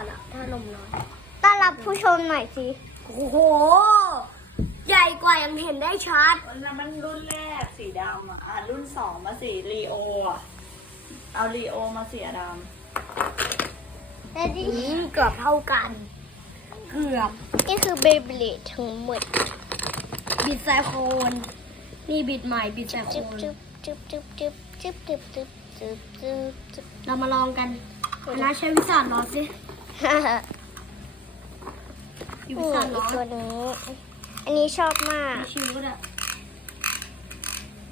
อนอะถ้านมน้อยต้อนรับผู้ชมหน่อยสิ โอ้โห ใหญ่กว่ายังเห็นได้ชัดวันนั้นมันรุ่นแรกสีดำอะอะรุ่นสองมาสีรีโออะเอารีโอมาสีดและนี่อืมเกือบเท่ากัน เกือบนี่คือเบเบลดทั้งหมดบิดไซโคนนี่บิดใหม่บิดไซโคจึ๊บน จึ๊บจึ๊บจึ๊บจึ๊บจึ๊บจึ๊บจึ๊บจึ๊บจึ๊บจึ๊บเรามาลองกันนะใช้วิสานล้อสิฮ่าฮ่า อยู่นี่วิสานล้อีอกตัวนี้ อันนี้ชอบมากชิวก็ได้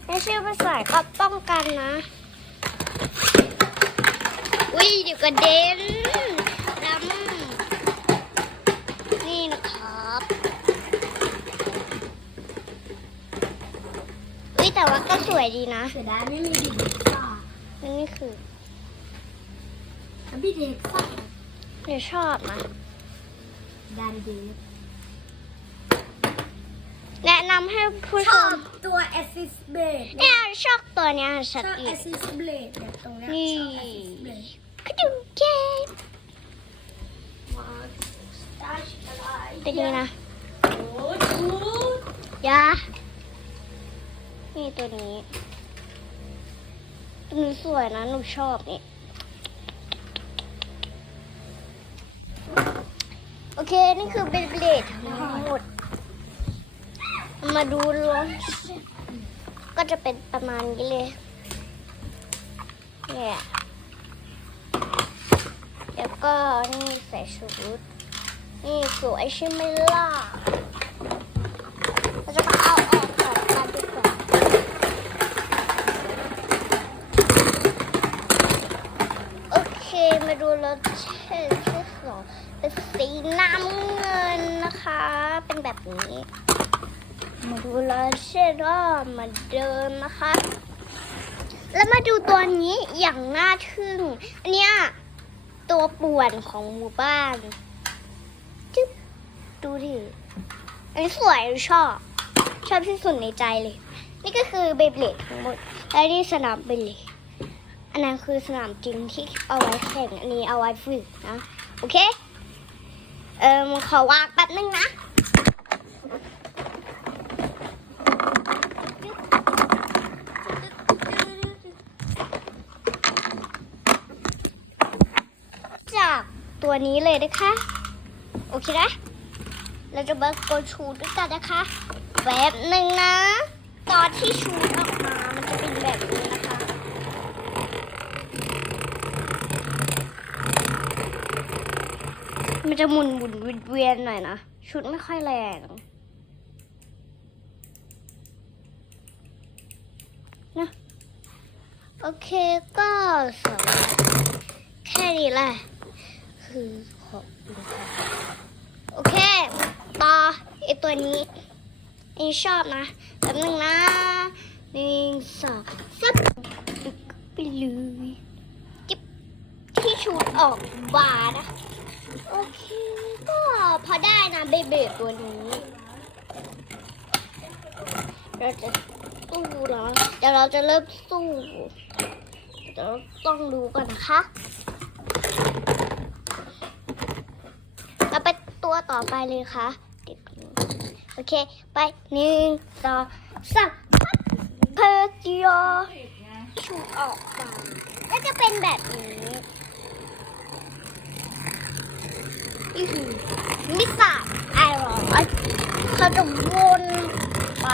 ไม่ชื่อภาษาก็ป้องกันนะอุ้ยเดี๋ยวกระเด็นดำนี่นะครับอุ้ยแต่ว่าก็สวยดีนะเสียดายไม่มีบิดเด็กซ่านี่คือแล้วบิดเด็กซ่า เดี๋ยวชอบนะดันเด็กแนะนำให้ผู้ชชอบมตัว assist blade เนี่ยชอบตัวเนี้ยชชัดอบอีก assist blade แบบตรงเนี้ยนี่ ชอบ assist blade ก็ดูเกมมาสตาร์ชอะไรตัวนี้นะำโอ้ยดูยานี่ตัวนี้ตัวนี้สวยนะหนูชอบนี่ โอ เค นี่คือเบลเบลดทั้งหมด มาดูลองก็จะเป็นประมาณนี้เลย เนี่ย แล้วก็นี่ใส่ชุด นี่สวยใช่ไหมล่ะเราจะมาเอาออกก่อนกันดีกว่าโอเค มาดูรถเช่นที่สองเป็น สีน้ำเงินนะคะ เป็นแบบนี้ มาดูรถเช่นว่ามาเดินนะคะ แล้วมาดูตัวนี้อย่างน่าทึ่ง อันเนี้ยตัวป่วนของหมู่บ้านจึ๊บดูดิอันนี้สวยชอบ ชอบที่สุดในใจเลย นี่ก็คือเบเบลดทั้งหมด และนี่สนามเบลเลดอันนั้นคือสนามจริงที่เอาไว้แข่ง อันนี้เอาไว้ฝึกนะ โอเค เอ่มขอวางแป๊บนึงนะจากตัวนี้เลยนะคะ โอเคนะ เราจะมาโกชูด้วยกันนะคะ แบบหนึ่งนะ ตอนที่ชูออกมา มันจะเป็นแบบนี้นะคะ มันจะหมุนหมุนเวียนเวียนหน่อยนะ ชุดไม่ค่อยแรงนะโอเคก็สำหรับแค่นี้แหละ คือขอบคุณค่ะโอเค ต่อไอตัวนี้อันนี้ชอบนะแป๊บนึงนะหนึ่งสองซับไปเลย จิ๊บที่ชูดออกบาร์นะ โอเคก็พอได้นะเบเบตัวนี้ เราจะสู้แล้วเดี๋ยวเราจะเริ่มสู้เดี๋ยวต้องดูก่อนนะคะเราไปตัวต่อไปเลยค่ะโอเค ไปหนึ่งสองสามเพอร์จิโอชูออกมาแล้วจะเป็นแบบนี้ นี่คือมิสซาไอรอนเขาจะวนไป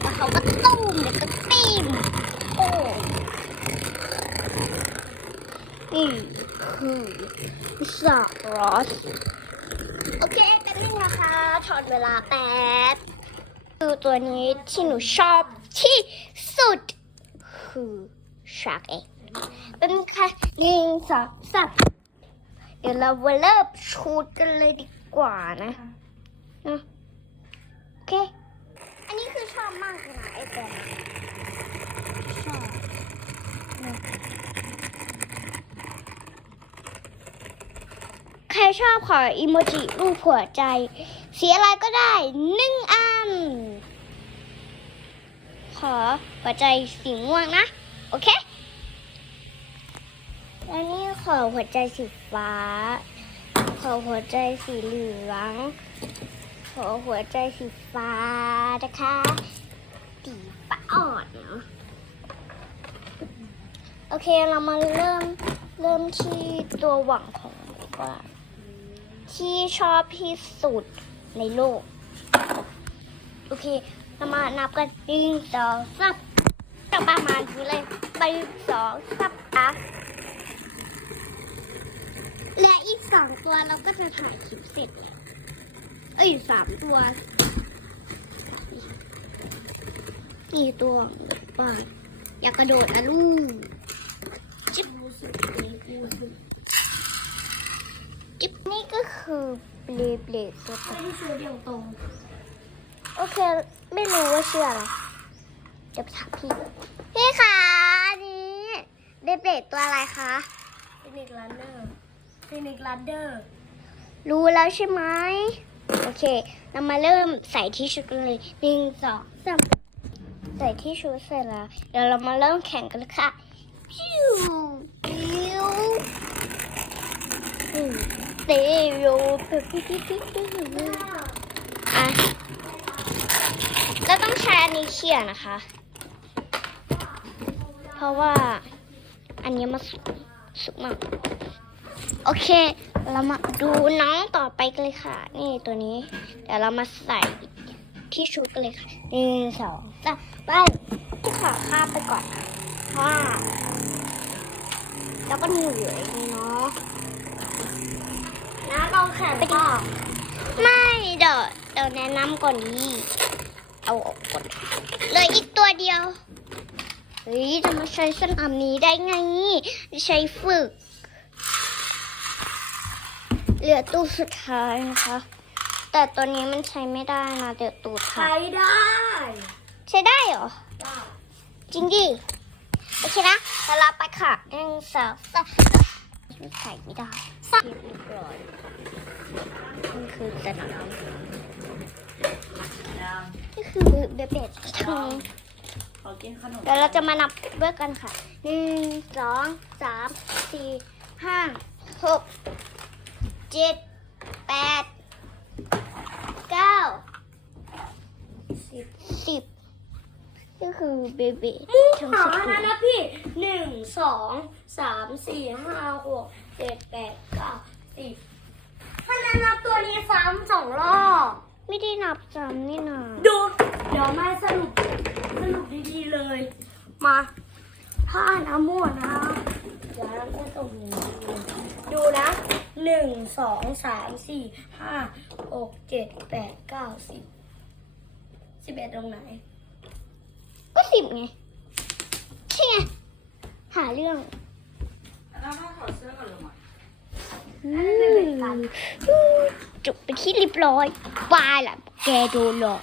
แล้วเขาก็ตุ้มเดี๋ยวก็ตีมโอ้นี่คือมิสซารอสโอเคแป๊บนึงนะคะถอดเวลาแป๊บคือตัวนี้ที่หนูชอบที่สุด คือชาร์กเองเป็นค่ะหนึ่งสองสาม เดี๋ยวเรามาเริ่มชูดกันเลยดีกว่านะนะโอเค อันนี้คือชอบมากเลยนะไอ้ตัวนี้ชอบนะใครชอบขออีโมจิรูปหัวใจ สีอะไรก็ได้หนึ่งอัน ขอหัวใจสีม่วงนะ โอเคและนี่ ขอหัวใจสีฟ้า ขอหัวใจสีเหลือง ขอหัวใจสีฟ้านะคะสีฟ้าอ่อนเนาะโอเคเรามาเริ่มเริ่มที่ตัวหวังของหมู่านที่ชอบที่สุดในโลก โอเคเรามานับกันหนึ่งสองสามจะประมาณนี้เลยไปสองสับอะและอีก สองตัวเราก็จะถ่ายคลิปเสร็จ เอ้ยสามตัวนี่ตัวป่าอยากกระโดดนะลูกจิ๊บจิ๊บนี่ก็คือเบลเบลตัวต่อที่ชื่อเดียวตรงโอเค ไม่รู้ว่าชื่ออะไรเดี๋ยวไปถามพี่ พี่คะอันนี้เดบเบตตัวอะไรคะฟินิกลันเดอร์ ฟินิกลันเดอร์รู้แล้วใช่ไหมโอเค เรามาเริ่มใส่ที่ชุดกันเลยหนึ่งสองสามใส่ที่ชุดเสร็จแล้ว เดี๋ยวเรามาเริ่มแข่งกันเลยค่ะปิ้วปิ้วเตโยปิ๊บปิ๊บปิ๊บปิ๊บปิ๊บอะแล้วต้องใช้อันนี้เขี่ยนะคะ เพราะว่าอันนี้มันสุกมาก โอเค เรามาดูน้องต่อไปกันเลยค่ะ นี่ตัวนี้ เดี๋ยวเรามาใส่ที่ชุดกันเลยค่ะหนึ่งสองสามไปที่ขาข้าไปก่อนนะเพราะแล้วก็มีอยู่ไอ้นี่เนาะนะลองแข่งไปดิไม่เดี๋ยวเดี๋ยวแนะนำก่อนดีเอาออกก่อนเหลยอีกตัวเดียวเฮ้ยจะมาใช้สนามนี้ได้ไง ใช้ฝึก เหลือตู้สุดท้ายนะคะ แต่ตัวนี้มันใช้ไม่ได้นะเดี๋ยวตูดค่ะใช้ได้ ใช้ได้เหรอ ได้จริงดิโอเคนะเรารับไปค่ะหนึ่งสองสามมันใส่ไม่ได้เรียบร้อยนี่คือสนามยังนี่คือเบเบ็ดทั้งขอกินขนมเดี๋ยวเราจะมานับด้วยกันค่ะหนึ่งสองสามสี่ห้าหก เจ็ดแปดเก้าสิบสิบนี่คือเบบ็ดทั้งหาสิบนะนะพี่หนึ่งสองสามสี่ห้าหกเจ็ดแปดเก้าสิบถ้านานับตัวนี้ซ้ำสองรอบ ไม่ได้นับจำนี่นาดูเดี๋ยวมาสรุปสรุปดีๆเลย มา ถ้าน้ำมั่วนะ ยวเราจะส่งอย่างนี้เลยดูนะหนึ่งสองสามสี่ห้าหกเจ็ดแปดเก้าสิบสิบเอ็ดตรงไหน ก็สิบไงใช่ไงหาเรื่องแล้วมาถอดเสื้อก่อนลงมาอืมจบไปนที่เรียบร้อยบายละแกโดนหลอก